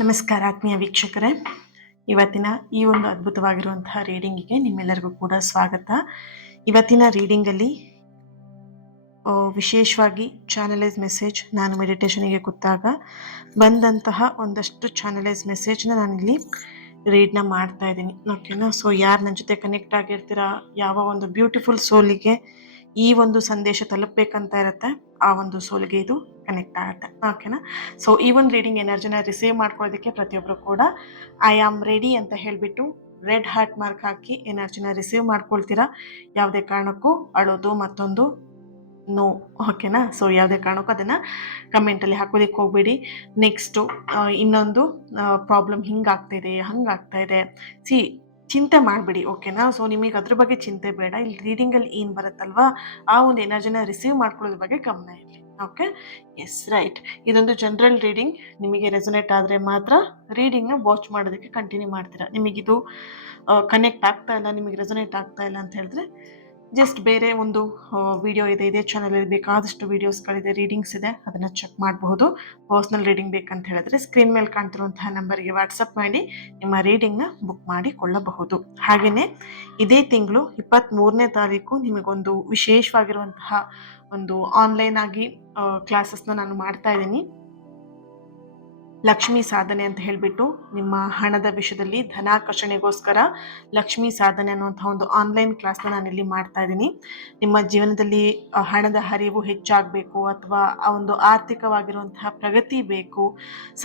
ನಮಸ್ಕಾರ ಆತ್ಮೀಯ ವೀಕ್ಷಕರೇ, ಇವತ್ತಿನ ಈ ಒಂದು ಅದ್ಭುತವಾಗಿರುವಂತಹ ರೀಡಿಂಗಿಗೆ ನಿಮ್ಮೆಲ್ಲರಿಗೂ ಕೂಡ ಸ್ವಾಗತ. ಇವತ್ತಿನ ರೀಡಿಂಗಲ್ಲಿ ವಿಶೇಷವಾಗಿ ಚಾನಲೈಸ್ ಮೆಸೇಜ್, ನಾನು ಮೆಡಿಟೇಷನ್ಗೆ ಕೂತಾಗ ಬಂದಂತಹ ಒಂದಷ್ಟು ಚಾನಲೈಸ್ ಮೆಸೇಜ್ನ ನಾನಿಲ್ಲಿ ರೀಡ್ನ ಮಾಡ್ತಾ ಇದ್ದೀನಿ. ಓಕೆನಾ? ಸೊ ಯಾರು ನನ್ನ ಜೊತೆ ಕನೆಕ್ಟ್ ಆಗಿರ್ತೀರಾ, ಯಾವ ಒಂದು ಬ್ಯೂಟಿಫುಲ್ ಸೋಲಿಗೆ ಈ ಒಂದು ಸಂದೇಶ ತಲುಪಬೇಕಂತ ಇರುತ್ತೆ, ಆ ಒಂದು ಸೋಲಿಗೆ ಇದು ಕನೆಕ್ಟ್ ಆಗುತ್ತೆ. ಓಕೆನಾ? ಸೊ ಈ ಒಂದು ರೀಡಿಂಗ್ ಎನರ್ಜಿನ ರಿಸೀವ್ ಮಾಡ್ಕೊಳ್ಳೋದಕ್ಕೆ ಪ್ರತಿಯೊಬ್ಬರು ಕೂಡ ಐ ಆಮ್ ರೆಡಿ ಅಂತ ಹೇಳಿಬಿಟ್ಟು ರೆಡ್ ಹಾರ್ಟ್ ಮಾರ್ಕ್ ಹಾಕಿ ಎನರ್ಜಿನ ರಿಸೀವ್ ಮಾಡ್ಕೊಳ್ತೀರಾ. ಯಾವುದೇ ಕಾರಣಕ್ಕೂ ಅಳೋದು ಮತ್ತೊಂದು ನೋ. ಓಕೆನಾ? ಸೊ ಯಾವುದೇ ಕಾರಣಕ್ಕೂ ಅದನ್ನು ಕಮೆಂಟಲ್ಲಿ ಹಾಕೋದಕ್ಕೆ ಹೋಗ್ಬೇಡಿ. ನೆಕ್ಸ್ಟು ಇನ್ನೊಂದು ಪ್ರಾಬ್ಲಮ್ ಹಿಂಗಾಗ್ತಾಯಿದೆ, ಹಂಗಾಗ್ತಾಯಿದೆ, ಚಿಂತೆ ಮಾಡಬೇಡಿ. ಓಕೆನಾ? ಸೊ ನಿಮಗೆ ಅದ್ರ ಬಗ್ಗೆ ಚಿಂತೆ ಬೇಡ. ಇಲ್ಲಿ ರೀಡಿಂಗಲ್ಲಿ ಏನು ಬರುತ್ತಲ್ವಾ, ಆ ಒಂದು ಎನರ್ಜಿನ ರಿಸೀವ್ ಮಾಡ್ಕೊಳ್ಳೋದ್ರ ಬಗ್ಗೆ ಗಮನ ಇರಲಿ. Okay, yes, right. ಇದೊಂದು ಜನರಲ್ ರೀಡಿಂಗ್. ನಿಮಗೆ ರೆಸೊನೇಟ್ ಆದರೆ ಮಾತ್ರ ರೀಡಿಂಗ್ನ ವಾಚ್ ಮಾಡೋದಕ್ಕೆ ಕಂಟಿನ್ಯೂ ಮಾಡ್ತೀರಾ. ನಿಮಗಿದು ಕನೆಕ್ಟ್ ಆಗ್ತಾ ಇಲ್ಲ, ನಿಮಗೆ ರೆಸೊನೇಟ್ ಆಗ್ತಾ ಇಲ್ಲ ಅಂತ ಹೇಳಿದ್ರೆ ಜಸ್ಟ್ ಬೇರೆ ಒಂದು ವಿಡಿಯೋ ಇದೆ, ಇದೇ ಚಾನಲಲ್ಲಿ ಬೇಕಾದಷ್ಟು ವೀಡಿಯೋಸ್ಗಳಿದೆ, ರೀಡಿಂಗ್ಸ್ ಇದೆ, ಅದನ್ನು ಚೆಕ್ ಮಾಡಬಹುದು. ಪರ್ಸ್ನಲ್ ರೀಡಿಂಗ್ ಬೇಕಂತ ಹೇಳಿದ್ರೆ ಸ್ಕ್ರೀನ್ ಮೇಲೆ ಕಾಣ್ತಿರುವಂತಹ ನಂಬರ್ಗೆ ವಾಟ್ಸಪ್ ಮಾಡಿ ನಿಮ್ಮ ರೀಡಿಂಗ್ನ ಬುಕ್ ಮಾಡಿಕೊಳ್ಳಬಹುದು. ಹಾಗೆಯೇ ಇದೇ ತಿಂಗಳು 23ನೇ ತಾರೀಕು ನಿಮಗೊಂದು ವಿಶೇಷವಾಗಿರುವಂತಹ ಒಂದು ಆನ್ಲೈನ್ ಆಗಿ ಕ್ಲಾಸಸ್ನ ನಾನು ಮಾಡ್ತಾ ಇದ್ದೀನಿ. ಲಕ್ಷ್ಮೀ ಸಾಧನೆ ಅಂತ ಹೇಳಿಬಿಟ್ಟು, ನಿಮ್ಮ ಹಣದ ವಿಷಯದಲ್ಲಿ ಧನಾಕರ್ಷಣೆಗೋಸ್ಕರ ಲಕ್ಷ್ಮೀ ಸಾಧನೆ ಅನ್ನುವಂಥ ಒಂದು ಆನ್ಲೈನ್ ಕ್ಲಾಸ್ನ ನಾನಿಲ್ಲಿ ಮಾಡ್ತಾ ಇದ್ದೀನಿ. ನಿಮ್ಮ ಜೀವನದಲ್ಲಿ ಹಣದ ಹರಿವು ಹೆಚ್ಚಾಗಬೇಕು, ಅಥವಾ ಆ ಒಂದು ಆರ್ಥಿಕವಾಗಿರುವಂತಹ ಪ್ರಗತಿ ಬೇಕು,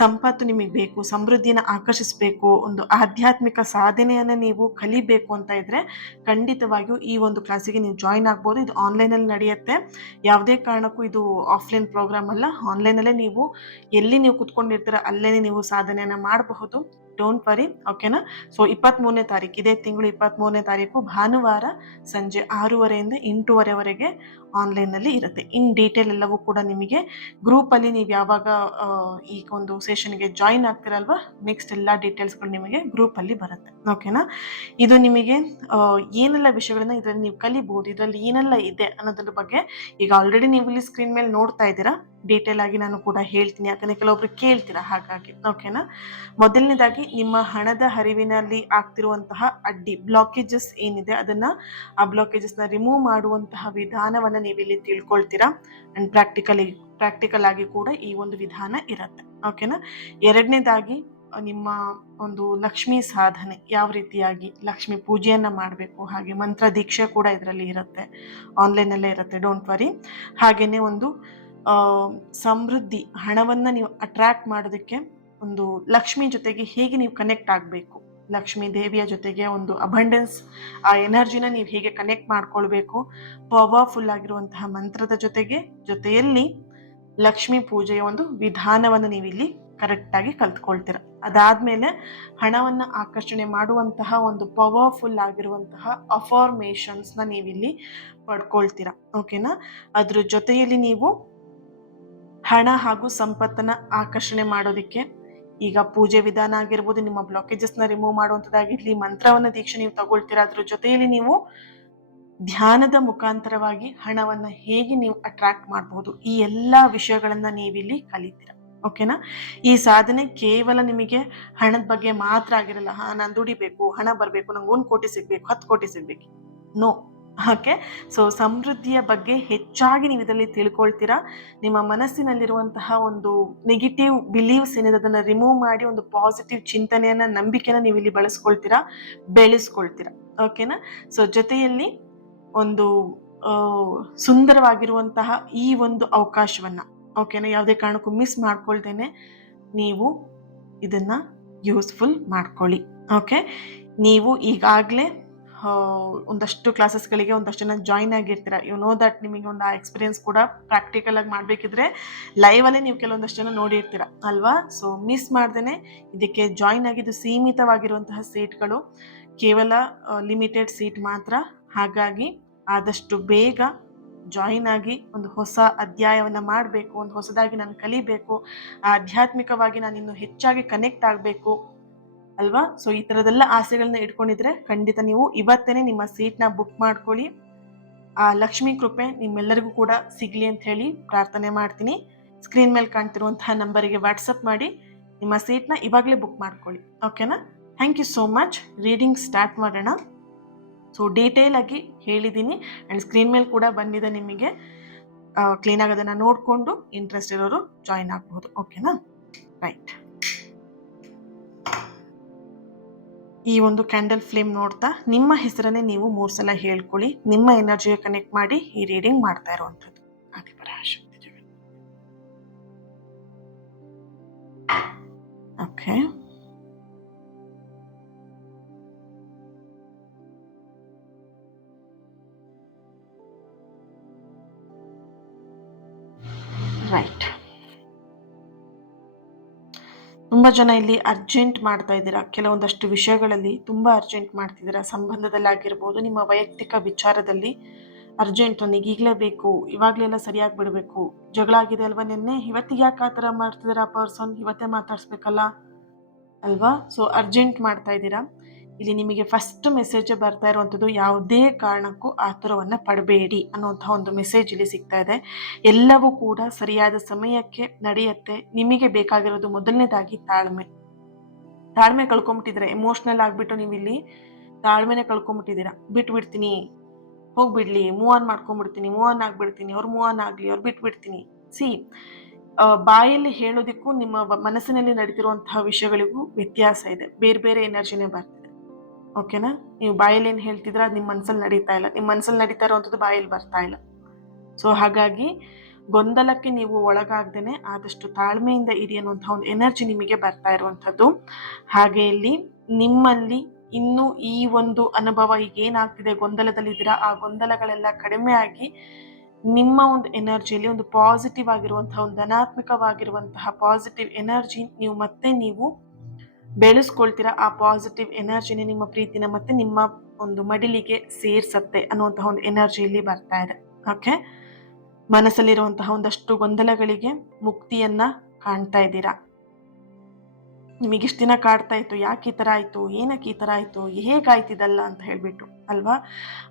ಸಂಪತ್ತು ನಿಮಗೆ ಬೇಕು, ಸಮೃದ್ಧಿನ ಆಕರ್ಷಿಸಬೇಕು, ಒಂದು ಆಧ್ಯಾತ್ಮಿಕ ಸಾಧನೆಯನ್ನು ನೀವು ಕಲಿಬೇಕು ಅಂತ ಇದ್ದರೆ ಖಂಡಿತವಾಗಿಯೂ ಈ ಒಂದು ಕ್ಲಾಸಿಗೆ ನೀವು ಜಾಯಿನ್ ಆಗ್ಬೋದು. ಇದು ಆನ್ಲೈನಲ್ಲಿ ನಡೆಯುತ್ತೆ. ಯಾವುದೇ ಕಾರಣಕ್ಕೂ ಇದು ಆಫ್ಲೈನ್ ಪ್ರೋಗ್ರಾಮ್ ಅಲ್ಲ. ಆನ್ಲೈನಲ್ಲೇ ನೀವು ಎಲ್ಲಿ ನೀವು ಕುತ್ಕೊಂಡಿರ್ತೀರ ಅಲ್ಲೇ ನೀವು ಸಾಧನೆಯನ್ನು ಮಾಡಬಹುದು. Don't worry. ಓಕೆನಾ? ಸೊ 23ನೇ ತಾರೀಕು, ಇದೇ ತಿಂಗಳು 23ನೇ ತಾರೀಕು ಭಾನುವಾರ ಸಂಜೆ 6:30 ಇಂದ 8:30ವರೆಗೆ ಆನ್ಲೈನಲ್ಲಿ ಇರುತ್ತೆ. ಇನ್ ಡೀಟೇಲ್ ಎಲ್ಲವೂ ಕೂಡ ನಿಮಗೆ ಗ್ರೂಪಲ್ಲಿ ನೀವು ಯಾವಾಗ ಈ ಒಂದು ಸೆಷನ್ಗೆ ಜಾಯಿನ್ ಆಗ್ತಿರಲ್ವ, ನೆಕ್ಸ್ಟ್ ಎಲ್ಲ ಡೀಟೇಲ್ಸ್ಗಳು ನಿಮಗೆ ಗ್ರೂಪಲ್ಲಿ ಬರುತ್ತೆ. ಓಕೆನಾ? ಇದು ನಿಮಗೆ ಏನೆಲ್ಲ ವಿಷಯಗಳನ್ನ ಇದರಲ್ಲಿ ನೀವು ಕಲಿಬಹುದು, ಇದರಲ್ಲಿ ಏನೆಲ್ಲ ಇದೆ ಅನ್ನೋದ್ರ ಬಗ್ಗೆ ಈಗ ಆಲ್ರೆಡಿ ನೀವು ಇಲ್ಲಿ ಸ್ಕ್ರೀನ್ ಮೇಲೆ ನೋಡ್ತಾ ಇದ್ದೀರಾ. ಡೀಟೇಲ್ ಆಗಿ ನಾನು ಕೂಡ ಹೇಳ್ತೀನಿ, ಯಾಕಂದರೆ ಕೆಲವೊಬ್ರು ಕೇಳ್ತೀರಾ, ಹಾಗಾಗಿ. ಓಕೆನಾ? ಮೊದಲನೇದಾಗಿ ನಿಮ್ಮ ಹಣದ ಹರಿವಿನಲ್ಲಿ ಆಗ್ತಿರುವಂತಹ ಅಡ್ಡಿ, ಬ್ಲಾಕೇಜಸ್ ಏನಿದೆ, ಅದನ್ನು ಆ ಬ್ಲಾಕೇಜಸ್ನ ರಿಮೂವ್ ಮಾಡುವಂತಹ ವಿಧಾನವನ್ನು ನೀವು ಇಲ್ಲಿ ತಿಳ್ಕೊಳ್ತೀರಾ. ಆ್ಯಂಡ್ ಪ್ರಾಕ್ಟಿಕಲ್ ಆಗಿ ಕೂಡ ಈ ಒಂದು ವಿಧಾನ ಇರುತ್ತೆ. ಓಕೆನಾ? ಎರಡನೇದಾಗಿ ನಿಮ್ಮ ಒಂದು ಲಕ್ಷ್ಮೀ ಸಾಧನೆ, ಯಾವ ರೀತಿಯಾಗಿ ಲಕ್ಷ್ಮೀ ಪೂಜೆಯನ್ನು ಮಾಡಬೇಕು, ಹಾಗೆ ಮಂತ್ರ ದೀಕ್ಷೆ ಕೂಡ ಇದರಲ್ಲಿ ಇರುತ್ತೆ, ಆನ್ಲೈನಲ್ಲೇ ಇರುತ್ತೆ. Don't worry. ಹಾಗೆಯೇ ಒಂದು ಸಮೃದ್ಧಿ, ಹಣವನ್ನು ನೀವು ಅಟ್ರಾಕ್ಟ್ ಮಾಡೋದಕ್ಕೆ ಒಂದು ಲಕ್ಷ್ಮಿ ಜೊತೆಗೆ ಹೇಗೆ ನೀವು ಕನೆಕ್ಟ್ ಆಗಬೇಕು, ಲಕ್ಷ್ಮೀ ದೇವಿಯ ಜೊತೆಗೆ ಒಂದು ಅಬಂಡೆನ್ಸ್, ಆ ಎನರ್ಜಿನ ನೀವು ಹೇಗೆ ಕನೆಕ್ಟ್ ಮಾಡ್ಕೊಳ್ಬೇಕು, ಪವರ್ಫುಲ್ ಆಗಿರುವಂತಹ ಮಂತ್ರದ ಜೊತೆಯಲ್ಲಿ ಲಕ್ಷ್ಮೀ ಪೂಜೆಯ ಒಂದು ವಿಧಾನವನ್ನು ನೀವು ಇಲ್ಲಿ ಕರೆಕ್ಟಾಗಿ ಕಲ್ತ್ಕೊಳ್ತೀರ. ಅದಾದಮೇಲೆ ಹಣವನ್ನು ಆಕರ್ಷಣೆ ಮಾಡುವಂತಹ ಒಂದು ಪವರ್ಫುಲ್ ಆಗಿರುವಂತಹ ಅಫಾರ್ಮೇಷನ್ಸ್ನ ನೀವಿಲ್ಲಿ ಪಡ್ಕೊಳ್ತೀರ. ಓಕೆನಾ? ಅದ್ರ ಜೊತೆಯಲ್ಲಿ ನೀವು ಹಣ ಹಾಗೂ ಸಂಪತ್ತನ್ನು ಆಕರ್ಷಣೆ ಮಾಡೋದಕ್ಕೆ ಈಗ ಪೂಜೆ ವಿಧಾನ ಆಗಿರ್ಬೋದು, ನಿಮ್ಮ ಬ್ಲಾಕೇಜಸ್ನ ರಿಮೂವ್ ಮಾಡುವಂಥದ್ದಾಗಿರಲಿ, ಮಂತ್ರವನ್ನು ದೀಕ್ಷೆ ನೀವು ತಗೊಳ್ತೀರಾ. ಅದ್ರ ಜೊತೆಯಲ್ಲಿ ನೀವು ಧ್ಯಾನದ ಮುಖಾಂತರವಾಗಿ ಹಣವನ್ನು ಹೇಗೆ ನೀವು ಅಟ್ರಾಕ್ಟ್ ಮಾಡಬಹುದು, ಈ ಎಲ್ಲ ವಿಷಯಗಳನ್ನು ನೀವಿಲ್ಲಿ ಕಲಿತೀರ. ಓಕೆನಾ? ಈ ಸಾಧನೆ ಕೇವಲ ನಿಮಗೆ ಹಣದ ಬಗ್ಗೆ ಮಾತ್ರ ಆಗಿರಲ್ಲ. ನಾನು ದುಡಿಬೇಕು, ಹಣ ಬರಬೇಕು, ನಂಗೆ 1 ಕೋಟಿ ಸಿಗಬೇಕು, 10 ಕೋಟಿ ಸಿಗಬೇಕು, ನೋ. ಓಕೆ? ಸೊ ಸಮೃದ್ಧಿಯ ಬಗ್ಗೆ ಹೆಚ್ಚಾಗಿ ನೀವು ಇದರಲ್ಲಿ ತಿಳ್ಕೊಳ್ತೀರಾ. ನಿಮ್ಮ ಮನಸ್ಸಿನಲ್ಲಿರುವಂತಹ ಒಂದು ನೆಗೆಟಿವ್ ಬಿಲೀವ್ಸ್ ಏನಿದೆ ಅದನ್ನು ರಿಮೂವ್ ಮಾಡಿ ಒಂದು ಪಾಸಿಟಿವ್ ಚಿಂತನೆಯನ್ನು, ನಂಬಿಕೆನ ನೀವು ಇಲ್ಲಿ ಬೆಳೆಸ್ಕೊಳ್ತೀರಾ. ಓಕೆನಾ? ಸೊ ಜೊತೆಯಲ್ಲಿ ಒಂದು ಸುಂದರವಾಗಿರುವಂತಹ ಈ ಒಂದು ಅವಕಾಶವನ್ನು, ಓಕೆನಾ, ಯಾವುದೇ ಕಾರಣಕ್ಕೂ ಮಿಸ್ ಮಾಡ್ಕೊಳ್ದೇನೆ ನೀವು ಇದನ್ನು ಯೂಸ್ಫುಲ್ ಮಾಡ್ಕೊಳ್ಳಿ. ಓಕೆ? ನೀವು ಈಗಾಗಲೇ ಒಂದಷ್ಟು ಕ್ಲಾಸಸ್ಗಳಿಗೆ ಒಂದಷ್ಟು ಜನ ಜಾಯಿನ್ ಆಗಿರ್ತೀರ. ಯು ನೋ ದಟ್ ನಿಮಗೆ ಒಂದು ಆ ಎಕ್ಸ್ಪೀರಿಯನ್ಸ್ ಕೂಡ ಪ್ರಾಕ್ಟಿಕಲ್ ಆಗಿ ಮಾಡಬೇಕಿದ್ರೆ ಲೈವಲ್ಲೇ ನೀವು ಕೆಲವೊಂದಷ್ಟು ಜನ ನೋಡಿರ್ತೀರ ಅಲ್ವಾ? ಸೊ ಮಿಸ್ ಮಾಡ್ದೇ ಇದಕ್ಕೆ ಜಾಯಿನ್ ಆಗಿದ್ದು ಸೀಮಿತವಾಗಿರುವಂತಹ ಸೀಟ್ಗಳು, ಕೇವಲ ಲಿಮಿಟೆಡ್ ಸೀಟ್ ಮಾತ್ರ. ಹಾಗಾಗಿ ಆದಷ್ಟು ಬೇಗ ಜಾಯಿನ್ ಆಗಿ ಒಂದು ಹೊಸ ಅಧ್ಯಾಯವನ್ನು ಮಾಡಬೇಕು, ಒಂದು ಹೊಸದಾಗಿ ನಾನು ಕಲಿಬೇಕು, ಆಧ್ಯಾತ್ಮಿಕವಾಗಿ ನಾನು ಇನ್ನೂ ಹೆಚ್ಚಾಗಿ ಕನೆಕ್ಟ್ ಆಗಬೇಕು ಅಲ್ವಾ? ಸೊ ಈ ಥರದೆಲ್ಲ ಆಸೆಗಳನ್ನ ಇಟ್ಕೊಂಡಿದ್ರೆ ಖಂಡಿತ ನೀವು ಇವತ್ತೇ ನಿಮ್ಮ ಸೀಟ್ನ ಬುಕ್ ಮಾಡ್ಕೊಳ್ಳಿ. ಆ ಲಕ್ಷ್ಮೀ ಕೃಪೆ ನಿಮ್ಮೆಲ್ಲರಿಗೂ ಕೂಡ ಸಿಗಲಿ ಅಂತ ಹೇಳಿ ಪ್ರಾರ್ಥನೆ ಮಾಡ್ತೀನಿ. ಸ್ಕ್ರೀನ್ ಮೇಲೆ ಕಾಣ್ತಿರುವಂತಹ ನಂಬರಿಗೆ ವಾಟ್ಸಪ್ ಮಾಡಿ ನಿಮ್ಮ ಸೀಟ್ನ ಇವಾಗಲೇ ಬುಕ್ ಮಾಡ್ಕೊಳ್ಳಿ. ಓಕೆನಾ? Thank you so much. Reading start ಮಾಡೋಣ. ಸೊ ಡೀಟೇಲ್ ಆಗಿ ಹೇಳಿದ್ದೀನಿ ಆ್ಯಂಡ್ ಸ್ಕ್ರೀನ್ ಮೇಲೆ ಕೂಡ ಬಂದಿದೆ ನಿಮಗೆ. ಕ್ಲೀನಾಗಿ ಅದನ್ನು ನೋಡಿಕೊಂಡು ಇಂಟ್ರೆಸ್ಟ್ ಇರೋರು ಜಾಯಿನ್ ಆಗ್ಬೋದು. ಓಕೆನಾ? ರೈಟ್. ಈ ಒಂದು ಕ್ಯಾಂಡಲ್ ಫ್ಲೇಮ್ ನೋಡ್ತಾ ನಿಮ್ಮ ಹೆಸರನ್ನೇ ನೀವು 3 ಸಲ ಹೇಳ್ಕೊಳ್ಳಿ. ನಿಮ್ಮ ಎನರ್ಜಿಗೆ ಕನೆಕ್ಟ್ ಮಾಡಿ ಈ ರೀಡಿಂಗ್ ಮಾಡ್ತಾ ಇರುವಂಥದ್ದು. ಓಕೆ. ರೈಟ್. ತುಂಬ ಜನ ಇಲ್ಲಿ ಅರ್ಜೆಂಟ್ ಮಾಡ್ತಾ ಇದ್ದೀರಾ. ಕೆಲವೊಂದಷ್ಟು ವಿಷಯಗಳಲ್ಲಿ ತುಂಬ ಅರ್ಜೆಂಟ್ ಮಾಡ್ತಿದ್ದೀರಾ. ಸಂಬಂಧದಲ್ಲಾಗಿರ್ಬೋದು, ನಿಮ್ಮ ವೈಯಕ್ತಿಕ ವಿಚಾರದಲ್ಲಿ ಅರ್ಜೆಂಟ್, ನನಗೆ ಈಗಲೇ ಬೇಕು, ಇವಾಗಲೆಲ್ಲ ಸರಿಯಾಗಿ ಬಿಡಬೇಕು, ಜಗಳ ಆಗಿದೆ ಅಲ್ವಾ ನಿನ್ನೆ, ಇವತ್ತಿಗೆ ಯಾಕೆ ಆ ಥರ ಮಾಡ್ತಿದ್ದೀರಾ ಪರ್ಸನ್, ಇವತ್ತೇ ಮಾತಾಡಿಸ್ಬೇಕಲ್ಲ ಅಲ್ವಾ? ಸೊ ಅರ್ಜೆಂಟ್ ಮಾಡ್ತಾ ಇದ್ದೀರಾ. ಇಲ್ಲಿ ನಿಮಗೆ ಫಸ್ಟ್ ಮೆಸೇಜ್ ಬರ್ತಾ ಇರುವಂಥದ್ದು, ಯಾವುದೇ ಕಾರಣಕ್ಕೂ ಆತುರವನ್ನು ಪಡಬೇಡಿ ಅನ್ನುವಂಥ ಒಂದು ಮೆಸೇಜ್ ಇಲ್ಲಿ ಸಿಗ್ತಾ ಇದೆ. ಎಲ್ಲವೂ ಕೂಡ ಸರಿಯಾದ ಸಮಯಕ್ಕೆ ನಡೆಯುತ್ತೆ. ನಿಮಗೆ ಬೇಕಾಗಿರೋದು ಮೊದಲನೇದಾಗಿ ತಾಳ್ಮೆ ಕಳ್ಕೊಂಬಿಟ್ಟಿದ್ರೆ, ಎಮೋಷ್ನಲ್ ಆಗಿಬಿಟ್ಟು ನೀವು ಇಲ್ಲಿ ತಾಳ್ಮೆನೆ ಕಳ್ಕೊಂಬಿಟ್ಟಿದ್ದೀರಾ. ಬಿಟ್ಬಿಡ್ತೀನಿ, ಹೋಗ್ಬಿಡ್ಲಿ, ಮೂವ್ ಆನ್ ಮಾಡ್ಕೊಂಡ್ಬಿಡ್ತೀನಿ, ಮೂವ್ ಆನ್ ಆಗ್ಬಿಡ್ತೀನಿ, ಅವ್ರು ಮೂವ್ ಆನ್ ಆಗಲಿ, ಅವ್ರು ಬಿಟ್ಬಿಡ್ತೀನಿ. ಬಾಯಲ್ಲಿ ಹೇಳೋದಕ್ಕೂ ನಿಮ್ಮ ಮನಸ್ಸಿನಲ್ಲಿ ನಡೀತಿರುವಂತಹ ವಿಷಯಗಳಿಗೂ ವ್ಯತ್ಯಾಸ ಇದೆ. ಬೇರೆ ಬೇರೆ ಎನರ್ಜಿನೇ ಬರ್ತಿದೆ. ಓಕೆನಾ? ನೀವು ಬಾಯಲ್ಲಿ ಏನು ಹೇಳ್ತಿದ್ರೆ ಅದು ನಿಮ್ಮ ಮನಸ್ಸಲ್ಲಿ ನಡೀತಾ ಇಲ್ಲ, ನಿಮ್ಮ ಮನಸ್ಸಲ್ಲಿ ನಡೀತಾ ಇರುವಂಥದ್ದು ಬಾಯಲ್ಲಿ ಬರ್ತಾ ಇಲ್ಲ. ಸೊ ಹಾಗಾಗಿ ಗೊಂದಲಕ್ಕೆ ನೀವು ಒಳಗಾಗ್ದೇನೆ ಆದಷ್ಟು ತಾಳ್ಮೆಯಿಂದ ಇರಿ ಅನ್ನುವಂಥ ಒಂದು ಎನರ್ಜಿ ನಿಮಗೆ ಬರ್ತಾ ಇರುವಂಥದ್ದು. ಹಾಗೆ ಇಲ್ಲಿ ನಿಮ್ಮಲ್ಲಿ ಇನ್ನು ಈ ಒಂದು ಅನುಭವ ಈಗ ಏನಾಗ್ತಿದೆ, ಗೊಂದಲದಲ್ಲಿದ್ದೀರಾ, ಆ ಗೊಂದಲಗಳೆಲ್ಲ ಕಡಿಮೆ ಆಗಿ ನಿಮ್ಮ ಒಂದು ಎನರ್ಜಿಯಲ್ಲಿ ಒಂದು ಪಾಸಿಟಿವ್ ಆಗಿರುವಂತಹ, ಒಂದು ಧನಾತ್ಮಕವಾಗಿರುವಂತಹ ಪಾಸಿಟಿವ್ ಎನರ್ಜಿ ನೀವು ಬೆಳೆಸ್ಕೊಳ್ತೀರಾ. ಆ ಪಾಸಿಟಿವ್ ಎನರ್ಜಿನೇ ನಿಮ್ಮ ಪ್ರೀತಿನ ಮತ್ತೆ ನಿಮ್ಮ ಒಂದು ಮಡಿಲಿಗೆ ಸೇರ್ಸತ್ತೆ ಅನ್ನುವಂತಹ ಒಂದು ಎನರ್ಜಿ ಇಲ್ಲಿ ಬರ್ತಾ ಇದೆ. ಓಕೆ. ಮನಸ್ಸಲ್ಲಿರುವಂತಹ ಒಂದಷ್ಟು ಗೊಂದಲಗಳಿಗೆ ಮುಕ್ತಿಯನ್ನ ಕಾಣ್ತಾ ಇದ್ದೀರಾ. ನಿಮಗಿಷ್ಟು ದಿನ ಕಾಡ್ತಾ ಇತ್ತು, ಯಾಕೆ ಈ ಥರ ಆಯಿತು, ಏನಕ್ಕೆ ಈ ಥರ ಆಯಿತು, ಹೇಗಾಯ್ತಿದಲ್ಲ ಅಂತ ಹೇಳಿಬಿಟ್ಟು ಅಲ್ವಾ?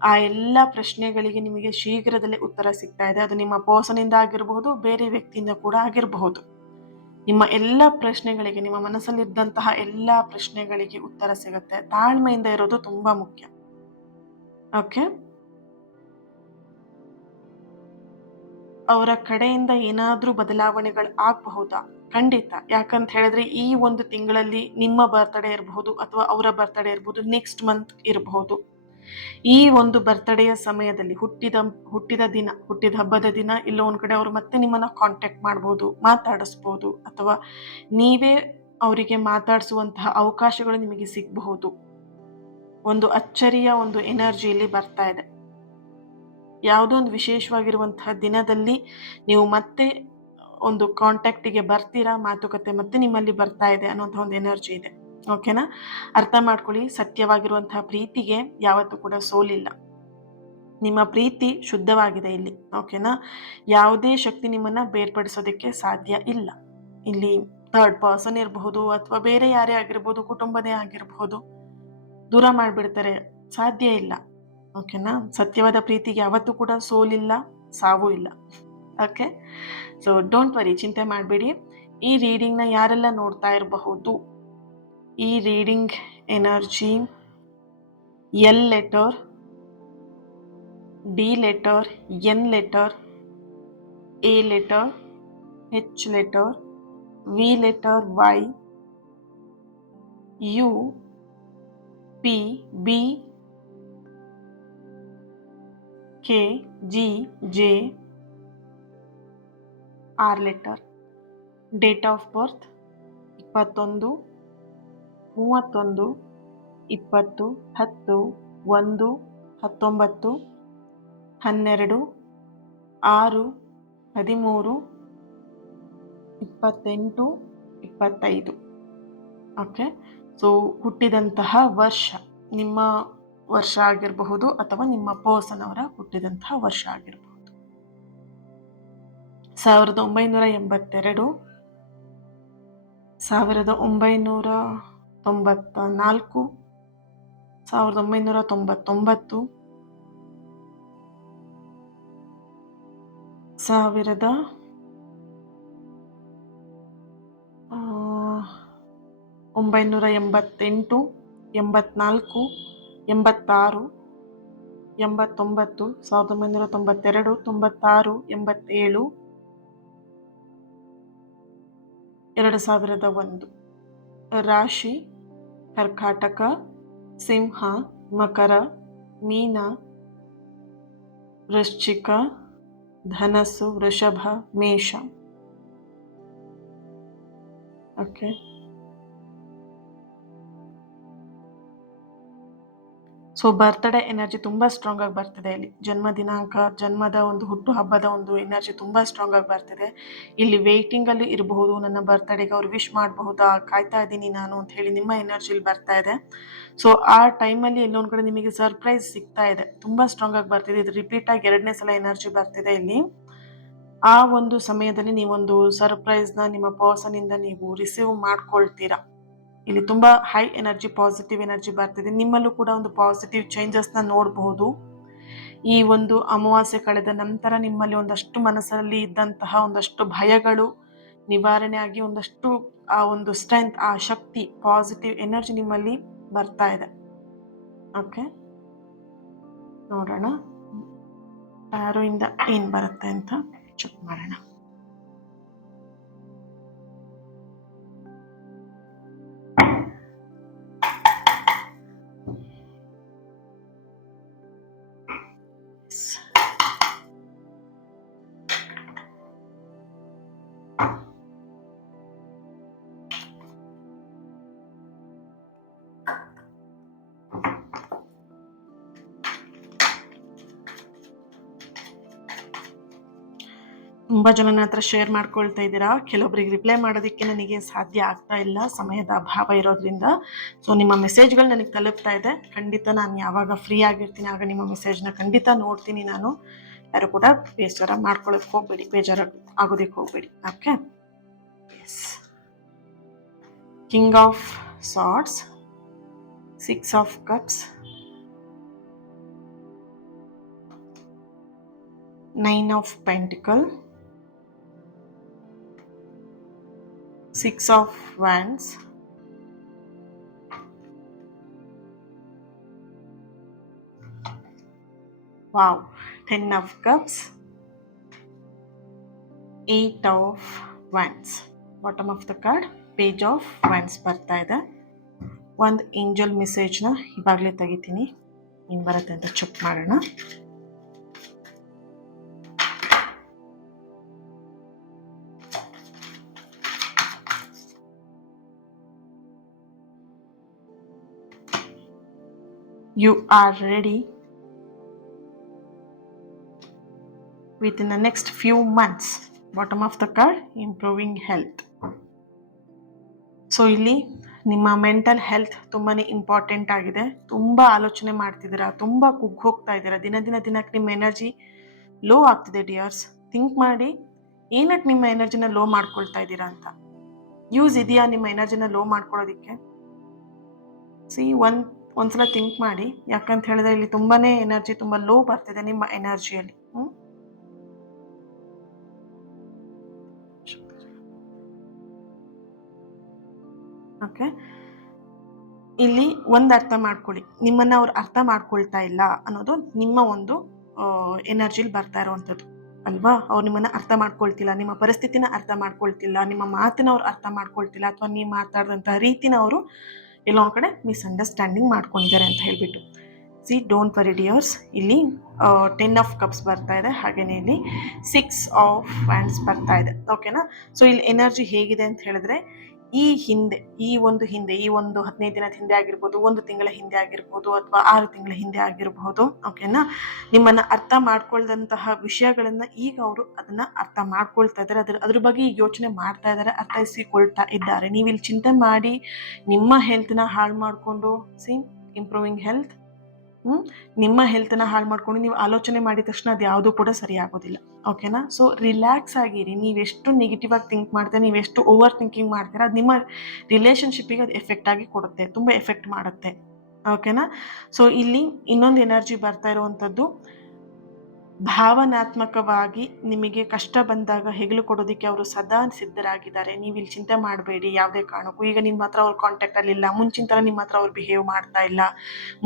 ಆ ಎಲ್ಲ ಪ್ರಶ್ನೆಗಳಿಗೆ ನಿಮಗೆ ಶೀಘ್ರದಲ್ಲೇ ಉತ್ತರ ಸಿಗ್ತಾ ಇದೆ. ಅದು ನಿಮ್ಮ ಪರ್ಸನಿಂದ ಆಗಿರಬಹುದು, ಬೇರೆ ವ್ಯಕ್ತಿಯಿಂದ ಕೂಡ ಆಗಿರಬಹುದು. ನಿಮ್ಮ ಎಲ್ಲ ಪ್ರಶ್ನೆಗಳಿಗೆ, ನಿಮ್ಮ ಮನಸ್ಸಲ್ಲಿದ್ದಂತಹ ಎಲ್ಲ ಪ್ರಶ್ನೆಗಳಿಗೆ ಉತ್ತರ ಸಿಗುತ್ತೆ. ತಾಳ್ಮೆಯಿಂದ ಇರೋದು ತುಂಬ ಮುಖ್ಯ. ಓಕೆ. ಅವರ ಕಡೆಯಿಂದ ಏನಾದರೂ ಬದಲಾವಣೆಗಳು ಆಗಬಹುದಾ? ಖಂಡಿತ. ಯಾಕಂತ ಹೇಳಿದ್ರೆ ಈ ಒಂದು ತಿಂಗಳಲ್ಲಿ ನಿಮ್ಮ ಬರ್ತ್ಡೇ ಇರಬಹುದು ಅಥವಾ ಅವರ ಬರ್ತ್ಡೇ ಇರಬಹುದು, ನೆಕ್ಸ್ಟ್ ಮಂತ್ ಇರಬಹುದು. ಈ ಒಂದು ಬರ್ತ್ಡೇಯ ಸಮಯದಲ್ಲಿ ಹುಟ್ಟಿದ ಹಬ್ಬದ ದಿನ ಇಲ್ಲ ಒಂದ್ ಕಡೆ ಅವರು ಮತ್ತೆ ನಿಮ್ಮನ್ನ ಕಾಂಟ್ಯಾಕ್ಟ್ ಮಾಡ್ಬೋದು, ಮಾತಾಡಿಸ್ಬೋದು, ಅಥವಾ ನೀವೇ ಅವರಿಗೆ ಮಾತಾಡಿಸುವಂತಹ ಅವಕಾಶಗಳು ನಿಮಗೆ ಸಿಗಬಹುದು. ಒಂದು ಅಚ್ಚರಿಯ ಒಂದು ಎನರ್ಜಿಯಲ್ಲಿ ಬರ್ತಾ ಇದೆ. ಯಾವುದೋ ಒಂದು ವಿಶೇಷವಾಗಿರುವಂತಹ ದಿನದಲ್ಲಿ ನೀವು ಮತ್ತೆ ಒಂದು ಕಾಂಟ್ಯಾಕ್ಟಿಗೆ ಬರ್ತೀರಾ, ಮಾತುಕತೆ ಮತ್ತೆ ನಿಮ್ಮಲ್ಲಿ ಬರ್ತಾ ಇದೆ ಅನ್ನೋಂಥ ಒಂದು ಎನರ್ಜಿ ಇದೆ. ಓಕೆನಾ? ಅರ್ಥ ಮಾಡ್ಕೊಳ್ಳಿ, ಸತ್ಯವಾಗಿರುವಂತಹ ಪ್ರೀತಿಗೆ ಯಾವತ್ತೂ ಕೂಡ ಸೋಲಿಲ್ಲ. ನಿಮ್ಮ ಪ್ರೀತಿ ಶುದ್ಧವಾಗಿದೆ ಇಲ್ಲಿ. ಓಕೆನಾ? ಯಾವುದೇ ಶಕ್ತಿ ನಿಮ್ಮನ್ನ ಬೇರ್ಪಡಿಸೋದಕ್ಕೆ ಸಾಧ್ಯ ಇಲ್ಲ. ಇಲ್ಲಿ ಥರ್ಡ್ ಪರ್ಸನ್ ಇರಬಹುದು ಅಥವಾ ಬೇರೆ ಯಾರೇ ಆಗಿರ್ಬೋದು, ಕುಟುಂಬದೇ ಆಗಿರಬಹುದು, ದೂರ ಮಾಡಿಬಿಡ್ತಾರೆ, ಸಾಧ್ಯ ಇಲ್ಲ. ಓಕೆನಾ? ಸತ್ಯವಾದ ಪ್ರೀತಿಗೆ ಯಾವತ್ತೂ ಕೂಡ ಸೋಲಿಲ್ಲ, ಸಾವು ಇಲ್ಲ. ಓಕೆ. ಸೊ ಡೋಂಟ್ ವರಿ, ಚಿಂತೆ ಮಾಡಬೇಡಿ. ಈ ರೀಡಿಂಗ್ನ ಯಾರೆಲ್ಲ ನೋಡ್ತಾ ಇರಬಹುದು, ಈ reading energy L letter, D letter, N letter, A letter, H letter, V letter, Y, U, P, B, K, G, J, R letter, date of birth 21 31 20 10 1 19 12 6 13 28 25. Okay. So ಹುಟ್ಟಿದಂತಹ ವರ್ಷ ನಿಮ್ಮ ವರ್ಷ ಆಗಿರಬಹುದು ಅಥವಾ ನಿಮ್ಮ ಪರ್ಸನ್ ಅವರ ಹುಟ್ಟಿದಂತಹ ವರ್ಷ ಆಗಿರಬಹುದು. 1982, 1994, 1999, 1000 988, 84, 86, 89, 1992, 96, 87, 2001. ರಾಶಿ ಕರ್ಕಾಟಕ, ಸಿಂಹ, ಮಕರ, ಮೀನ, ವೃಶ್ಚಿಕ, ಧನಸ್ಸು, ವೃಷಭ, ಮೇಷ. ಓಕೆ, ಸೊ ಬರ್ತ್ಡೇ ಎನರ್ಜಿ ತುಂಬಾ ಸ್ಟ್ರಾಂಗ್ ಆಗಿ ಬರ್ತಿದೆ ಇಲ್ಲಿ. ಜನ್ಮ ದಿನಾಂಕ, ಜನ್ಮದ ಒಂದು ಹುಟ್ಟು ಹಬ್ಬದ ಒಂದು ಎನರ್ಜಿ ತುಂಬಾ ಸ್ಟ್ರಾಂಗ್ ಆಗಿ ಬರ್ತಿದೆ ಇಲ್ಲಿ. ವೇಟಿಂಗ್ ಅಲ್ಲಿ ಇರಬಹುದು, ನನ್ನ ಬರ್ತ್ಡೇಗೆ ಅವ್ರು ವಿಶ್ ಮಾಡಬಹುದಾ, ಕಾಯ್ತಾ ಇದ್ದೀನಿ ನಾನು ಅಂತ ಹೇಳಿ ನಿಮ್ಮ ಎನರ್ಜಿಲಿ ಬರ್ತಾ ಇದೆ. ಸೊ ಆ ಟೈಮಲ್ಲಿ ಎಲ್ಲೊಂದ್ ಕಡೆ ನಿಮಗೆ ಸರ್ಪ್ರೈಸ್ ಸಿಗ್ತಾ ಇದೆ, ತುಂಬಾ ಸ್ಟ್ರಾಂಗ್ ಆಗಿ ಬರ್ತಿದೆ. ಇದು ರಿಪೀಟ್ ಆಗಿ 2ನೇ ಸಲ ಎನರ್ಜಿ ಬರ್ತಿದೆ ಇಲ್ಲಿ. ಆ ಒಂದು ಸಮಯದಲ್ಲಿ ನೀವೊಂದು ಸರ್ಪ್ರೈಸ್ ನ ನಿಮ್ಮ ಪರ್ಸನ್ ಇಂದ ನೀವು ರಿಸೀವ್ ಮಾಡ್ಕೊಳ್ತೀರಾ. ಇಲ್ಲಿ ತುಂಬಾ ಹೈ ಎನರ್ಜಿ, ಪಾಸಿಟಿವ್ ಎನರ್ಜಿ ಬರ್ತಿದೆ. ನಿಮ್ಮಲ್ಲೂ ಕೂಡ ಒಂದು ಪಾಸಿಟಿವ್ ಚೇಂಜಸ್ ನ ನೋಡಬಹುದು. ಈ ಒಂದು ಅಮಾವಾಸ್ಯೆ ಕಳೆದ ನಂತರ ನಿಮ್ಮಲ್ಲಿ ಒಂದಷ್ಟು ಮನಸ್ಸಲ್ಲಿ ಇದ್ದಂತಹ ಒಂದಷ್ಟು ಭಯಗಳು ನಿವಾರಣೆ ಆಗಿ ಒಂದಷ್ಟು ಆ ಒಂದು ಸ್ಟ್ರೆಂತ್, ಆ ಶಕ್ತಿ, ಪಾಸಿಟಿವ್ ಎನರ್ಜಿ ನಿಮ್ಮಲ್ಲಿ ಬರ್ತಾ ಇದೆ. ಓಕೆ, ನೋಡೋಣ ಟ್ಯಾರೋ ಇಂದ ಏನ್ ಬರುತ್ತೆ ಅಂತ ಚೆಕ್ ಮಾಡೋಣ. ತುಂಬಾ ಜನ ನನ್ನ ಹತ್ರ ಶೇರ್ ಮಾಡ್ಕೊಳ್ತಾ ಇದ್ದೀರಾ. ಕೆಲವೊಬ್ಬರಿಗೆ ರಿಪ್ಲೈ ಮಾಡೋದಕ್ಕೆ ನನಗೆ ಸಾಧ್ಯ ಆಗ್ತಾ ಇಲ್ಲ, ಸಮಯದ ಅಭಾವ ಇರೋದ್ರಿಂದ. ಸೊ ನಿಮ್ಮ ಮೆಸೇಜ್ಗಳು ನನಗೆ ತಲುಪ್ತಾ ಇದೆ. ಖಂಡಿತ ನಾನು ಯಾವಾಗ ಫ್ರೀ ಆಗಿರ್ತೀನಿ ಆಗ ನಿಮ್ಮ ಮೆಸೇಜ್ನ ಖಂಡಿತ ನೋಡ್ತೀನಿ ನಾನು. ಯಾರು ಕೂಡ ಬೇಸರ ಮಾಡ್ಕೊಳ್ಳೋಕೆ ಹೋಗ್ಬೇಡಿ, ಬೇಜಾರ ಆಗೋದಕ್ಕೆ ಹೋಗ್ಬೇಡಿ. Okay, yes. King of swords, 6 of cups, 9 of pentacle, 6 of wands, wow, 10 of cups, 8 of wands. Bottom of the card, page of wands ಬರ್ತಾ ಇದೆ. ಒಂದು ಏಂಜಲ್ ಮೆಸೇಜ್ನ ಇವಾಗಲೇ ತೆಗಿತೀನಿ, ಏನು ಬರುತ್ತೆ ಅಂತ ಚೆಕ್ ಮಾಡೋಣ. You are ready within the next few months. Bottom of the card, improving health. So ಇಲ್ಲಿ ನಿಮ್ಮ ಮೆಂಟಲ್ ಹೆಲ್ತ್ ತುಂಬಾನೇ ಇಂಪಾರ್ಟೆಂಟ್ ಆಗಿದೆ. ತುಂಬಾ ಆಲೋಚನೆ ಮಾಡ್ತಿದ್ದೀರಾ, ತುಂಬಾ ಕುಗ್ಗಿ ಹೋಗ್ತಾ ಇದ್ದೀರಾ. ದಿನಕ್ಕೆ ನಿಮ್ಮ ಎನರ್ಜಿ ಲೋ ಆಗ್ತಿದೆ ಡಿಯರ್ಸ್. ಥಿಂಕ್ ಮಾಡಿ, ಏನಕ್ಕೆ ನಿಮ್ಮ ಎನರ್ಜಿನ ಲೋ ಮಾಡ್ಕೊಳ್ತಾ ಇದ್ದೀರಾ ಅಂತ. ಯೂಸ್ ಇದೆಯಾ ನಿಮ್ಮ ಎನರ್ಜಿನ ಲೋ ಮಾಡ್ಕೊಳ್ಳೋದಿಕ್ಕೆ? ಒಂದ್ಸಲ ಥಿಂಕ್ ಮಾಡಿ. ಯಾಕಂತ ಹೇಳಿದ್ರೆ ಇಲ್ಲಿ ತುಂಬಾನೇ ಎನರ್ಜಿ ತುಂಬಾ ಲೋ ಬರ್ತಿದೆ ನಿಮ್ಮ ಎನರ್ಜಿಯಲ್ಲಿ. ಓಕೆ, ಇಲ್ಲಿ ಒಂದು ಅರ್ಥ ಮಾಡ್ಕೊಳ್ಳಿ, ನಿಮ್ಮನ್ನ ಅವ್ರು ಅರ್ಥ ಮಾಡ್ಕೊಳ್ತಾ ಇಲ್ಲ ಅನ್ನೋದು ನಿಮ್ಮ ಒಂದು ಎನರ್ಜಿಲಿ ಬರ್ತಾ ಇರುವಂಥದ್ದು ಅಲ್ವಾ. ಅವ್ರು ನಿಮ್ಮನ್ನ ಅರ್ಥ ಮಾಡ್ಕೊಳ್ತಿಲ್ಲ, ನಿಮ್ಮ ಪರಿಸ್ಥಿತಿನ ಅರ್ಥ ಮಾಡ್ಕೊಳ್ತಿಲ್ಲ, ನಿಮ್ಮ ಮಾತಿನ ಅವ್ರು ಅರ್ಥ ಮಾಡ್ಕೊಳ್ತಿಲ್ಲ, ಅಥವಾ ನೀವು ಮಾತಾಡಿದಂತಹ ರೀತಿನ ಅವರು ಎಲ್ಲೋ ಒಂದ್ ಕಡೆ ಮಿಸ್ಅಂಡರ್ಸ್ಟ್ಯಾಂಡಿಂಗ್ ಮಾಡ್ಕೊಂಡಿದ್ದಾರೆ ಅಂತ ಹೇಳ್ಬಿಟ್ಟು. C, don't worry dears. ಇಲ್ಲಿ 10 ಆಫ್ ಕಪ್ಸ್ ಬರ್ತಾ ಇದೆ, ಹಾಗೇನೆ ಇಲ್ಲಿ 6 ಆಫ್ ವ್ಯಾಂಡ್ಸ್ ಬರ್ತಾ ಇದೆ. ಓಕೆನಾ. ಸೊ ಇಲ್ಲಿ ಎನರ್ಜಿ ಹೇಗಿದೆ ಅಂತ ಹೇಳಿದ್ರೆ, ಈ ಒಂದು 15 ದಿನದ ಹಿಂದೆ ಆಗಿರ್ಬೋದು, 1 ತಿಂಗಳ ಹಿಂದೆ ಆಗಿರ್ಬೋದು, ಅಥವಾ 6 ತಿಂಗಳ ಹಿಂದೆ ಆಗಿರಬಹುದು. ಓಕೆನಾ. ನಿಮ್ಮನ್ನ ಅರ್ಥ ಮಾಡ್ಕೊಳ್ದಂತಹ ವಿಷಯಗಳನ್ನ ಈಗ ಅವರು ಅದನ್ನ ಅರ್ಥ ಮಾಡ್ಕೊಳ್ತಾ ಇದ್ದಾರೆ, ಅದ್ರ ಬಗ್ಗೆ ಈಗ ಯೋಚನೆ ಮಾಡ್ತಾ ಇದ್ದಾರೆ, ಅರ್ಥೈಸಿಕೊಳ್ತಾ ಇದ್ದಾರೆ. ನೀವು ಇಲ್ಲಿ ಚಿಂತೆ ಮಾಡಿ ನಿಮ್ಮ ಹೆಲ್ತ್ನ ಹಾಳು ಮಾಡಿಕೊಂಡು, ಇಂಪ್ರೂವಿಂಗ್ ಹೆಲ್ತ್, ನಿಮ್ಮ ಹೆಲ್ತ್ನ ಹಾಳು ಮಾಡ್ಕೊಂಡು ನೀವು ಆಲೋಚನೆ ಮಾಡಿದ ತಕ್ಷಣ ಅದು ಯಾವುದೂ ಕೂಡ ಸರಿ ಆಗೋದಿಲ್ಲ. ಓಕೆನಾ. ಸೊ ರಿಲ್ಯಾಕ್ಸ್ ಆಗಿರಿ. ನೀವೆಷ್ಟು ನೆಗೆಟಿವ್ ಆಗಿ ಥಿಂಕ್ ಮಾಡ್ತೀರಾ, ನೀವೆಷ್ಟು ಓವರ್ ಥಿಂಕಿಂಗ್ ಮಾಡ್ತೀರಾ, ಅದು ನಿಮ್ಮ ರಿಲೇಷನ್ಶಿಪ್ಪಿಗೆ ಅದು ಎಫೆಕ್ಟ್ ಆಗಿ ಕೊಡುತ್ತೆ, ತುಂಬ ಎಫೆಕ್ಟ್ ಮಾಡುತ್ತೆ. ಓಕೆನಾ. ಸೊ ಇಲ್ಲಿ ಇನ್ನೊಂದು ಎನರ್ಜಿ ಬರ್ತಾ ಇರುವಂಥದ್ದು ಭಾವನಾತ್ಮಕವಾಗಿ ನಿಮಗೆ ಕಷ್ಟ ಬಂದಾಗ ಹೆಗಲು ಕೊಡೋದಕ್ಕೆ ಅವರು ಸದಾ ಸಿದ್ಧರಾಗಿದ್ದಾರೆ. ನೀವು ಇಲ್ಲಿ ಚಿಂತೆ ಮಾಡಬೇಡಿ ಯಾವುದೇ ಕಾರಣಕ್ಕೂ. ಈಗ ನಿಮ್ಮ ಹತ್ರ ಅವ್ರ ಕಾಂಟ್ಯಾಕ್ಟಲ್ಲಿ ಇಲ್ಲ, ಮುಂಚಿನ ಥರ ನಿಮ್ಮ ಹತ್ರ ಅವ್ರು ಬಿಹೇವ್ ಮಾಡ್ತಾ ಇಲ್ಲ,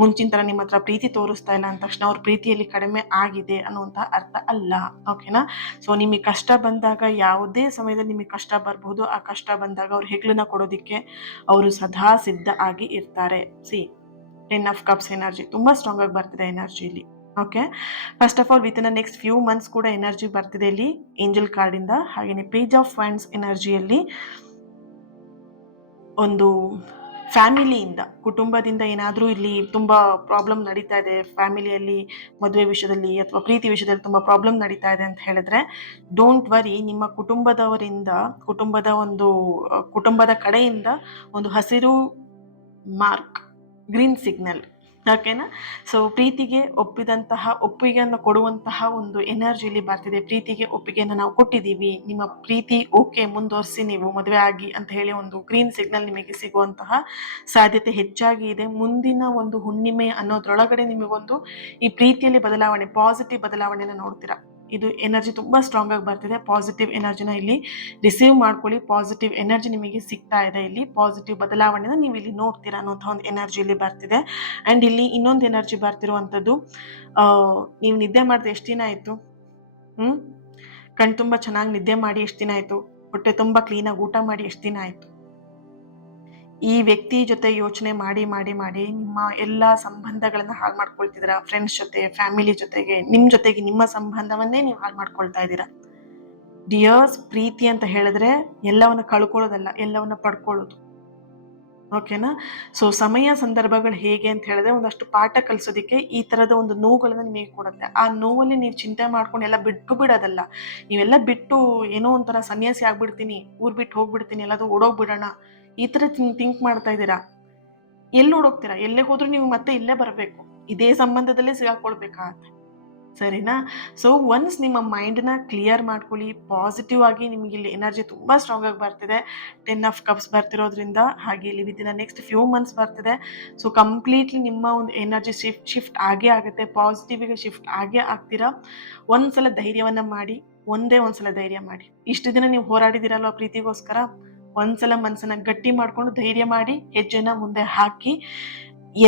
ಮುಂಚಿನ ಥರ ನಿಮ್ಮ ಹತ್ರ ಪ್ರೀತಿ ತೋರಿಸ್ತಾ ಇಲ್ಲ ಅಂದ ತಕ್ಷಣ ಅವ್ರ ಪ್ರೀತಿಯಲ್ಲಿ ಕಡಿಮೆ ಆಗಿದೆ ಅನ್ನುವಂಥ ಅರ್ಥ ಅಲ್ಲ. ಓಕೆನಾ? ಸೊ ನಿಮಗೆ ಕಷ್ಟ ಬಂದಾಗ, ಯಾವುದೇ ಸಮಯದಲ್ಲಿ ನಿಮಗೆ ಕಷ್ಟ ಬರಬಹುದು, ಆ ಕಷ್ಟ ಬಂದಾಗ ಅವ್ರ ಹೆಗಲನ್ನ ಕೊಡೋದಕ್ಕೆ ಅವರು ಸದಾ ಸಿದ್ಧ ಆಗಿ ಇರ್ತಾರೆ. ಸಿ 10 ಆಫ್ ಕಪ್ಸ್ ಎನರ್ಜಿ ತುಂಬ ಸ್ಟ್ರಾಂಗ್ ಆಗಿ ಬರ್ತಿದೆ ಎನರ್ಜಿಲಿ. Okay, first of all within the next few months ಕೂಡ ಎನರ್ಜಿ ಬರ್ತಿದೆ ಇಲ್ಲಿ ಏಂಜಲ್ ಕಾರ್ಡ್ ಇಂದ. ಹಾಗೆಯೇ ಪೇಜ್ ಆಫ್ ಫ್ಯಾಂಡ್ಸ್ ಎನರ್ಜಿಯಲ್ಲಿ ಒಂದು ಫ್ಯಾಮಿಲಿಯಿಂದ, ಕುಟುಂಬದಿಂದ ಏನಾದರೂ ಇಲ್ಲಿ ತುಂಬ ಪ್ರಾಬ್ಲಮ್ ನಡೀತಾ ಇದೆ, ಫ್ಯಾಮಿಲಿಯಲ್ಲಿ ಮದುವೆ ವಿಷಯದಲ್ಲಿ ಅಥವಾ ಪ್ರೀತಿ ವಿಷಯದಲ್ಲಿ ತುಂಬ ಪ್ರಾಬ್ಲಮ್ ನಡೀತಾ ಇದೆ ಅಂತ ಹೇಳಿದ್ರೆ, ಡೋಂಟ್ ವರಿ, ನಿಮ್ಮ ಕುಟುಂಬದ ಕಡೆಯಿಂದ ಒಂದು ಹಸಿರು ಮಾರ್ಕ್, ಗ್ರೀನ್ ಸಿಗ್ನಲ್. ಓಕೆನಾ? ಸೊ ಪ್ರೀತಿಗೆ ಒಪ್ಪಿಗೆಯನ್ನು ಕೊಡುವಂತಹ ಒಂದು ಎನರ್ಜಿಲಿ ಬರ್ತಿದೆ. ಪ್ರೀತಿಗೆ ಒಪ್ಪಿಗೆಯನ್ನು ನಾವು ಕೊಟ್ಟಿದ್ದೀವಿ, ನಿಮ್ಮ ಪ್ರೀತಿ ಓಕೆ, ಮುಂದುವರಿಸಿ ನೀವು ಮದುವೆ ಆಗಿ ಅಂತ ಹೇಳಿ ಒಂದು ಗ್ರೀನ್ ಸಿಗ್ನಲ್ ನಿಮಗೆ ಸಿಗುವಂತಹ ಸಾಧ್ಯತೆ ಹೆಚ್ಚಾಗಿ ಇದೆ. ಮುಂದಿನ ಒಂದು ಹುಣ್ಣಿಮೆ ಅನ್ನೋದ್ರೊಳಗಡೆ ನಿಮಗೊಂದು ಈ ಪ್ರೀತಿಯಲ್ಲಿ ಬದಲಾವಣೆ, ಪಾಸಿಟಿವ್ ಬದಲಾವಣೆನ ನೋಡ್ತೀರಾ. ಇದು ಎನರ್ಜಿ ತುಂಬ ಸ್ಟ್ರಾಂಗ್ ಆಗಿ ಬರ್ತಿದೆ. ಪಾಸಿಟಿವ್ ಎನರ್ಜಿನ ಇಲ್ಲಿ ರಿಸೀವ್ ಮಾಡ್ಕೊಳ್ಳಿ. ಪಾಸಿಟಿವ್ ಎನರ್ಜಿ ನಿಮಗೆ ಸಿಗ್ತಾ ಇದೆ. ಇಲ್ಲಿ ಪಾಸಿಟಿವ್ ಬದಲಾವಣೆನ ನೀವು ಇಲ್ಲಿ ನೋಡ್ತೀರಾ ಅನ್ನೋಂಥ ಒಂದು ಎನರ್ಜಿ ಇಲ್ಲಿ ಬರ್ತಿದೆ. ಆ್ಯಂಡ್ ಇಲ್ಲಿ ಇನ್ನೊಂದು ಎನರ್ಜಿ ಬರ್ತಿರುವಂಥದ್ದು, ನೀವು ನಿದ್ದೆ ಮಾಡಿದ್ರೆ ಎಷ್ಟು ದಿನ ಆಯಿತು? ಕಣ್ ತುಂಬ ಚೆನ್ನಾಗಿ ನಿದ್ದೆ ಮಾಡಿ ಎಷ್ಟು ದಿನ ಆಯಿತು? ಹೊಟ್ಟೆ ತುಂಬ ಕ್ಲೀನಾಗಿ ಊಟ ಮಾಡಿ ಎಷ್ಟು ದಿನ ಆಯಿತು? ಈ ವ್ಯಕ್ತಿ ಜೊತೆ ಯೋಚನೆ ಮಾಡಿ ಮಾಡಿ ಮಾಡಿ ನಿಮ್ಮ ಎಲ್ಲ ಸಂಬಂಧಗಳನ್ನ ಹಾಳು ಮಾಡ್ಕೊಳ್ತಿದ್ದೀರಾ. ಫ್ರೆಂಡ್ಸ್ ಜೊತೆ, ಫ್ಯಾಮಿಲಿ ಜೊತೆಗೆ, ನಿಮ್ಮ ಸಂಬಂಧವನ್ನೇ ನೀವು ಹಾಳು ಮಾಡ್ಕೊಳ್ತಾ ಇದ್ದೀರಾ. ಡಿಯರ್ಸ್, ಪ್ರೀತಿ ಅಂತ ಹೇಳಿದ್ರೆ ಎಲ್ಲವನ್ನ ಕಳ್ಕೊಳ್ಳೋದಲ್ಲ, ಎಲ್ಲವನ್ನ ಪಡ್ಕೊಳ್ಳೋದು. ಓಕೆನಾ? ಸೊ ಸಮಯ ಸಂದರ್ಭಗಳು ಹೇಗೆ ಅಂತ ಹೇಳಿದ್ರೆ, ಒಂದಷ್ಟು ಪಾಠ ಕಲಿಸೋದಕ್ಕೆ ಈ ಥರದ ಒಂದು ನೋವುಗಳನ್ನ ನಿಮಗೆ ಕೊಡುತ್ತೆ. ಆ ನೋವಲ್ಲಿ ನೀವು ಚಿಂತೆ ಮಾಡ್ಕೊಂಡು ಎಲ್ಲ ಬಿಡೋದಲ್ಲ. ನೀವೆಲ್ಲ ಬಿಟ್ಟು ಏನೋ ಒಂಥರ ಸನ್ಯಾಸಿ ಆಗ್ಬಿಡ್ತೀನಿ, ಊರ್ ಬಿಟ್ಟು ಹೋಗ್ಬಿಡ್ತೀನಿ, ಎಲ್ಲಾದ್ರೂ ಓಡೋಗ್ಬಿಡೋಣ, ಈ ಥರ ಥಿಂಕ್ ಮಾಡ್ತಾ ಇದ್ದೀರಾ. ಎಲ್ಲಿ ಓಡೋಗ್ತೀರಾ? ಎಲ್ಲೇ ಹೋದ್ರೂ ನೀವು ಮತ್ತೆ ಇಲ್ಲೇ ಬರಬೇಕು, ಇದೇ ಸಂಬಂಧದಲ್ಲೇ ಸಿಗಾಕೊಳ್ಬೇಕಾಗತ್ತೆ. ಸರಿನಾ? ಸೊ ಒನ್ಸ್ ನಿಮ್ಮ ಮೈಂಡ್ನ ಕ್ಲಿಯರ್ ಮಾಡ್ಕೊಳ್ಳಿ. ಪಾಸಿಟಿವ್ ಆಗಿ ನಿಮಗೆ ಇಲ್ಲಿ ಎನರ್ಜಿ ತುಂಬ ಸ್ಟ್ರಾಂಗ್ ಆಗಿ ಬರ್ತಿದೆ. 10 ಆಫ್ ಕಪ್ಸ್ ಬರ್ತಿರೋದ್ರಿಂದ, ಹಾಗೆ ಇಲ್ಲಿ ವಿದಿನ್ ನೆಕ್ಸ್ಟ್ ಫ್ಯೂ ಮಂತ್ಸ್ ಬರ್ತಿದೆ. ಸೊ ಕಂಪ್ಲೀಟ್ಲಿ ನಿಮ್ಮ ಒಂದು ಎನರ್ಜಿ ಶಿಫ್ಟ್ ಆಗೇ ಆಗುತ್ತೆ, ಪಾಸಿಟಿವ್ಗೆ ಶಿಫ್ಟ್ ಆಗೇ ಆಗ್ತೀರಾ. ಒಂದ್ಸಲ ಧೈರ್ಯವನ್ನ ಮಾಡಿ, ಒಂದ್ಸಲ ಧೈರ್ಯ ಮಾಡಿ. ಇಷ್ಟು ದಿನ ನೀವು ಹೋರಾಡಿದಿರಲ್ವ ಪ್ರೀತಿಗೋಸ್ಕರ, ಒಂದ್ಸಲ ಮನಸ್ಸನ್ನ ಗಟ್ಟಿ ಮಾಡ್ಕೊಂಡು ಧೈರ್ಯ ಮಾಡಿ ಹೆಜ್ಜೆನ ಮುಂದೆ ಹಾಕಿ.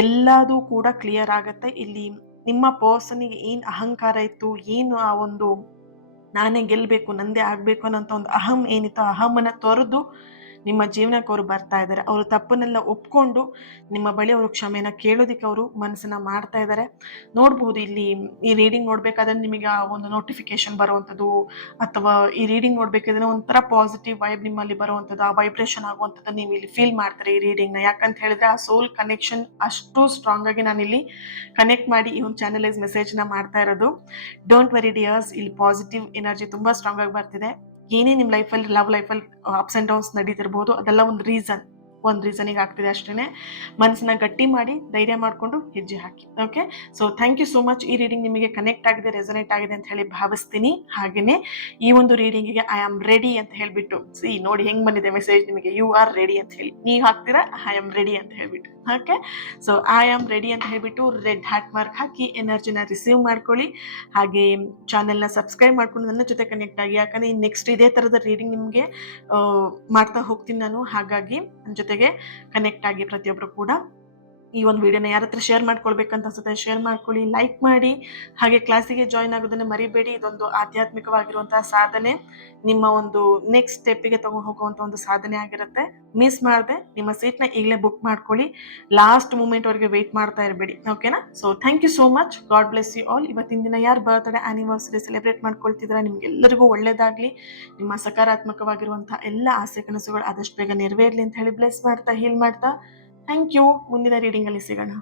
ಎಲ್ಲದೂ ಕೂಡ ಕ್ಲಿಯರ್ ಆಗತ್ತೆ. ಇಲ್ಲಿ ನಿಮ್ಮ ಪರ್ಸನಿಗೆ ಏನು ಅಹಂಕಾರ ಇತ್ತು, ಏನು ಆ ಒಂದು ನಾನೇ ಗೆಲ್ಲಬೇಕು, ನಂದೇ ಆಗಬೇಕು ಅನ್ನೋಂಥ ಒಂದು ಅಹಂ ಏನಿತ್ತು, ಅಹಮನ್ನು ತೊರೆದು ನಿಮ್ಮ ಜೀವನಕ್ಕೆ ಅವರು ಬರ್ತಾ ಇದ್ದಾರೆ. ಅವರು ತಪ್ಪನ್ನೆಲ್ಲ ಒಪ್ಕೊಂಡು ನಿಮ್ಮ ಬಳಿ ಅವರು ಕ್ಷಮೆನ ಕೇಳೋದಕ್ಕೆ ಅವರು ಮನಸ್ಸನ್ನ ಮಾಡ್ತಾ ಇದ್ದಾರೆ. ನೋಡ್ಬೋದು ಇಲ್ಲಿ ಈ ರೀಡಿಂಗ್ ನೋಡ್ಬೇಕಾದ್ರೆ ನಿಮಗೆ ಆ ಒಂದು ನೋಟಿಫಿಕೇಶನ್ ಬರುವಂಥದ್ದು, ಅಥವಾ ಈ ರೀಡಿಂಗ್ ನೋಡ್ಬೇಕಾದ್ರೆ ಒಂಥರ ಪಾಸಿಟಿವ್ ವೈಬ್ ನಿಮ್ಮಲ್ಲಿ ಬರುವಂಥದ್ದು, ಆ ವೈಬ್ರೇಷನ್ ಆಗುವಂಥದ್ದು ನೀವು ಇಲ್ಲಿ ಫೀಲ್ ಮಾಡ್ತಾರೆ ಈ ರೀಡಿಂಗ್ನ. ಯಾಕಂತ ಹೇಳಿದ್ರೆ ಆ ಸೋಲ್ ಕನೆಕ್ಷನ್ ಅಷ್ಟು ಸ್ಟ್ರಾಂಗ್ ಆಗಿ ನಾನಿಲ್ಲಿ ಕನೆಕ್ಟ್ ಮಾಡಿ ಈ ಒಂದು ಚಾನಲೈಸ್ ಮೆಸೇಜ್ನ ಮಾಡ್ತಾ ಇರೋದು. ಡೋಂಟ್ ವೆರಿ ಡಿಯರ್ಸ್, ಇಲ್ಲಿ ಪಾಸಿಟಿವ್ ಎನರ್ಜಿ ತುಂಬ ಸ್ಟ್ರಾಂಗ್ ಆಗಿ ಬರ್ತಿದೆ. ಏನೇ ನಿಮ್ಮ ಲೈಫಲ್ಲಿ, ಲವ್ ಲೈಫಲ್ಲಿ ಅಪ್ಸ್ ಆ್ಯಂಡ್ ಡೌನ್ಸ್ ನಡೀತಿರ್ಬೋದು, ಅದೆಲ್ಲ ಒಂದು ರೀಸನಿಗೆ ಆಗ್ತಿದೆ ಅಷ್ಟೇ. ಮನಸ್ಸನ್ನ ಗಟ್ಟಿ ಮಾಡಿ ಧೈರ್ಯ ಮಾಡಿಕೊಂಡು ಹೆಜ್ಜೆ ಹಾಕಿ. Okay, so thank you so much. ಈ ರೀಡಿಂಗ್ ನಿಮಗೆ ಕನೆಕ್ಟ್ ಆಗಿದೆ, ರೆಸೊನೇಟ್ ಆಗಿದೆ ಅಂತ ಹೇಳಿ ಭಾವಿಸ್ತೀನಿ. ಹಾಗೆಯೇ ಈ ಒಂದು ರೀಡಿಂಗಿಗೆ ಐ ಆಮ್ ರೆಡಿ ಅಂತ ಹೇಳಿಬಿಟ್ಟು, ನೋಡಿ ಹೆಂಗೆ ಬಂದಿದೆ ಮೆಸೇಜ್ ನಿಮಗೆ, ಯು ಆರ್ ರೆಡಿ ಅಂತ ಹೇಳಿ ನೀವು ಹಾಕ್ತೀರಾ, ಐ ಆಮ್ ರೆಡಿ ಅಂತ ಹೇಳ್ಬಿಟ್ಟು. Okay, so I am ready ಅಂತ ಹೇಳ್ಬಿಟ್ಟು ರೆಡ್ ಹ್ಯಾಟ್ ಮಾರ್ಕ್ ಹಾಕಿ ಎನರ್ಜಿನ ರಿಸೀವ್ ಮಾಡ್ಕೊಳ್ಳಿ. ಹಾಗೆ ಚಾನೆಲ್ನ ಸಬ್ಸ್ಕ್ರೈಬ್ ಮಾಡ್ಕೊಂಡು ನನ್ನ ಜೊತೆ ಕನೆಕ್ಟ್ ಆಗಿ. ಯಾಕಂದರೆ ನೆಕ್ಸ್ಟ್ ಇದೇ ಥರದ ರೀಡಿಂಗ್ ನಿಮಗೆ ಮಾಡ್ತಾ ಹೋಗ್ತೀನಿ ನಾನು. ಹಾಗಾಗಿ ನನ್ನ ಜೊತೆಗೆ ಕನೆಕ್ಟ್ ಆಗಿ ಪ್ರತಿಯೊಬ್ಬರು ಕೂಡ. ಈ ಒಂದು ವಿಡಿಯೋನ ಯಾರ ಹತ್ರ ಶೇರ್ ಮಾಡ್ಕೊಳ್ಬೇಕಂತ ಅನ್ಸುತ್ತೆ ಶೇರ್ ಮಾಡ್ಕೊಳ್ಳಿ, ಲೈಕ್ ಮಾಡಿ. ಹಾಗೆ ಕ್ಲಾಸಿಗೆ ಜಾಯ್ನ್ ಆಗೋದನ್ನು ಮರಿಬೇಡಿ. ಇದೊಂದು ಆಧ್ಯಾತ್ಮಿಕವಾಗಿರುವಂತಹ ಸಾಧನೆ, ನಿಮ್ಮ ಒಂದು ನೆಕ್ಸ್ಟ್ ಸ್ಟೆಪ್ಪಿಗೆ ತಗೊಂಡು ಹೋಗುವಂಥ ಒಂದು ಸಾಧನೆ ಆಗಿರುತ್ತೆ. ಮಿಸ್ ಮಾಡದೆ ನಿಮ್ಮ ಸೀಟ್ನ ಈಗಲೇ ಬುಕ್ ಮಾಡ್ಕೊಳ್ಳಿ. ಲಾಸ್ಟ್ ಮೂಮೆಂಟ್ವರೆಗೆ ವೆಯ್ಟ್ ಮಾಡ್ತಾ ಇರಬೇಡಿ. ಓಕೆನಾ? So thank you so much. God bless you all. ಇವತ್ತಿನ ದಿನ ಯಾರು ಬರ್ತ್ಡೇ ಆ್ಯನಿವರ್ಸರಿ ಸೆಲೆಬ್ರೇಟ್ ಮಾಡ್ಕೊಳ್ತಿದ್ದೀರಾ, ನಿಮ್ಗೆಲ್ಲರಿಗೂ ಒಳ್ಳೇದಾಗಲಿ. ನಿಮ್ಮ ಸಕಾರಾತ್ಮಕವಾಗಿರುವಂತಹ ಎಲ್ಲ ಆಸೆ ಕನಸುಗಳು ಆದಷ್ಟು ಬೇಗ ನೆರವೇರಲಿ ಅಂತ ಹೇಳಿ ಬ್ಲೆಸ್ ಮಾಡ್ತಾ, ಹೀಲ್ ಮಾಡ್ತಾ, ಥ್ಯಾಂಕ್ ಯು. ಮುಂದಿನ ರೀಡಿಂಗಲ್ಲಿ ಸಿಗೋಣ.